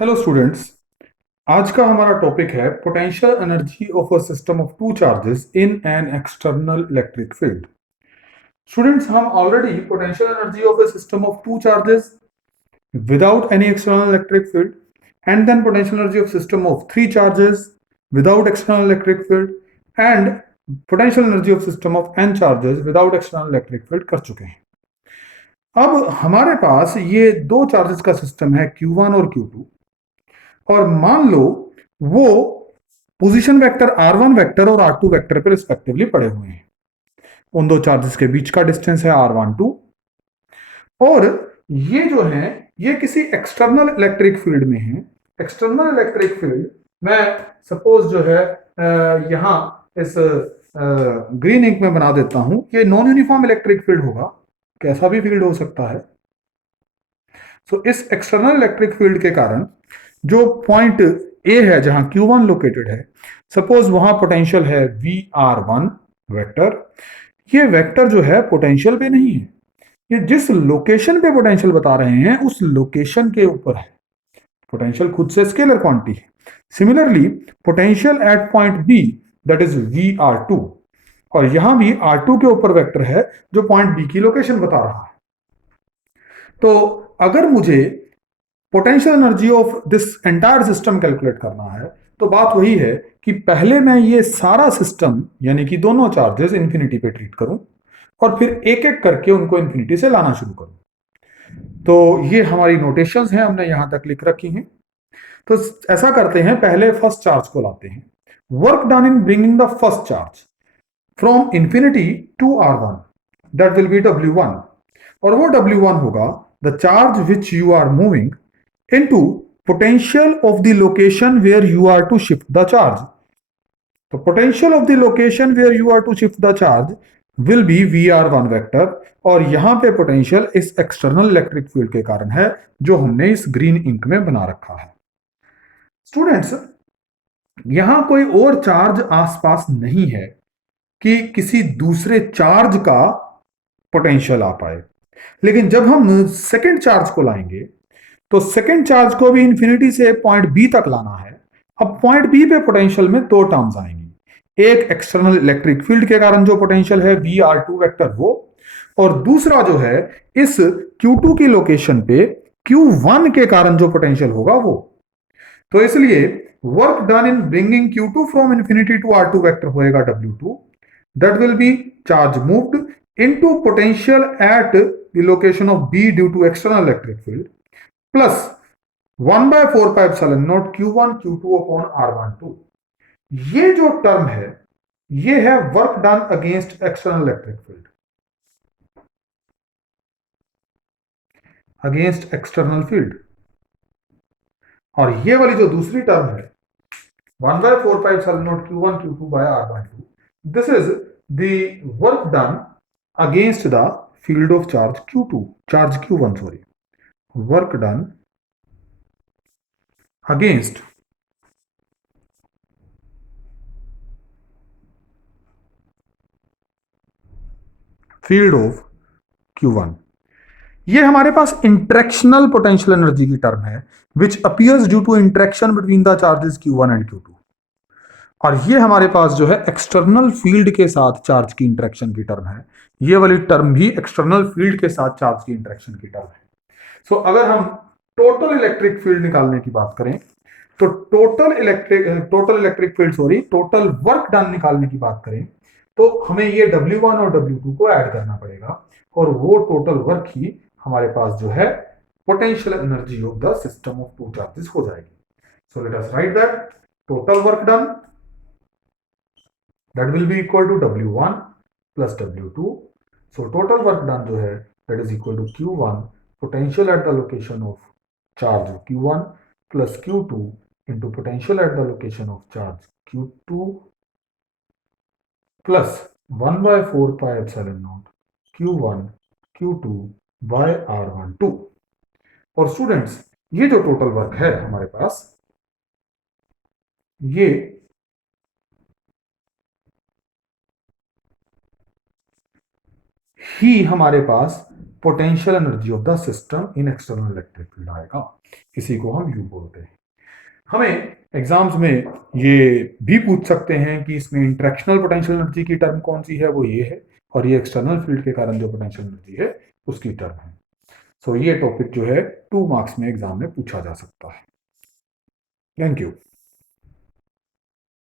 Hello students. आज का हमारा टॉपिक है potential energy of a system of two charges in an external electric field. Students, हम already potential energy of a system of two charges without any external electric field, and then potential energy of system of three charges without external electric field, and potential energy of system of n charges without external electric field कर चुके हैं। अब हमारे पास ये दो charges का system है Q1 और Q2, और मान लो वो पोजीशन वेक्टर R1 वेक्टर और R2 वेक्टर पर रिस्पेक्टिवली पड़े हुए हैं। उन दो चार्जेस के बीच का डिस्टेंस है R12, और ये जो है ये किसी एक्सटर्नल इलेक्ट्रिक फील्ड में है। एक्सटर्नल इलेक्ट्रिक फील्ड मैं सपोज जो है यहां इस ग्रीन इंक में बना देता हूं। ये नॉन यूनिफॉर्म इलेक्ट्रिक फील्ड होगा, कैसा भी फील्ड हो सकता है। सो इस एक्सटर्नल इलेक्ट्रिक फील्ड के कारण जो पॉइंट ए है जहां Q1 लोकेटेड है, सपोज वहां पोटेंशियल है VR1 वेक्टर। ये वेक्टर जो है पोटेंशियल पे नहीं है, ये जिस लोकेशन पे पोटेंशियल बता रहे हैं उस लोकेशन के ऊपर है। पोटेंशियल खुद से स्केलर क्वांटिटी है। Similarly potential at point B, that is VR2, और यहां भी R2 के ऊपर वेक्टर है जो पॉइंट बी की लोकेशन बता रहा है। तो अगर मुझे potential energy of this entire system calculate करना है, तो बात वही है कि पहले मैं ये सारा सिस्टम यानी कि दोनों चार्जेस इंफिनिटी पे ट्रीट करूं और फिर एक एक करके उनको इंफिनिटी से लाना शुरू करूं। तो ये हमारी नोटेशंस हैं, हमने यहां तक लिख रखी हैं। तो ऐसा करते हैं, पहले फर्स्ट चार्ज को लाते हैं। Work done in bringing the first charge from infinity to R1, that will be W1, और वो W1 होगा the charge which you are moving into potential of the location where you are to shift the charge. तो potential of the location where you are to shift the charge will be VR1 vector, और यहां पे potential इस external electric field के कारण है जो हमने इस ग्रीन इंक में बना रखा है। स्टूडेंट्स, यहां कोई और चार्ज आसपास नहीं है कि किसी दूसरे चार्ज का पोटेंशियल आ पाए। लेकिन जब हम सेकेंड चार्ज को लाएंगे तो सेकेंड चार्ज को भी इंफिनिटी से पॉइंट बी तक लाना है। अब पॉइंट बी पे पोटेंशियल में दो टर्म्स आएंगी, एक एक्सटर्नल इलेक्ट्रिक फील्ड के कारण जो पोटेंशियल है VR2 वेक्टर वो, और दूसरा जो है इस Q2 की लोकेशन पे Q1 के कारण जो पोटेंशियल होगा वो। तो इसलिए work done in bringing Q2 from infinity to R2 vector होएगा W2, that will be charge moved into potential at the location of B due to external electric field plus 1/4πε0 Q1 Q2 upon R12। ये जो term है ये है work done against external electric field, against external field. और ये वाली जो दूसरी टर्म है 1/4πε0 Q1 Q2 by R12, this is the work done against the field of charge Q2, charge Q1 sorry, work done against field of Q1। ये हमारे पास interactional potential energy की टर्म है which appears due to interaction between the charges Q1 and Q2, और ये हमारे पास जो है एक्सटर्नल फील्ड के साथ चार्ज की इंट्रैक्शन की टर्म है। ये वाली टर्म भी एक्सटर्नल फील्ड के साथ चार्ज की इंट्रैक्शन की टर्म है। सो अगर हम टोटल इलेक्ट्रिक फील्ड निकालने की बात करें तो टोटल वर्क डन निकालने की बात करें तो हमें ये W1 और W2 को ऐड करना पड़ेगा, और वो टोटल वर्क ही हमारे पास जो है potential energy of the system of two charges हो जाएगी। So let us right that total work done, that will be equal to W1 plus W2. So total work done जो है that is equal to Q1 potential at the location of charge Q1 plus Q2 into potential at the location of charge Q2 plus 1/4πε0 Q1 Q2 by R12। और students, ये जो total work है हमारे पास ये ही हमारे पास potential energy of the system in external electric field आएगा, इसी को हम यू बोलते हैं। हमें एग्जाम्स में ये भी पूछ सकते हैं कि इसमें इंटरेक्शनल पोटेंशियल एनर्जी की टर्म कौन सी है, वो ये है, और ये एक्सटर्नल फील्ड के कारण जो पोटेंशियल एनर्जी है उसकी टर्म है। सो ये टॉपिक जो है 2 मार्क्स में एग्जाम में पूछा जा सकता है। Thank you.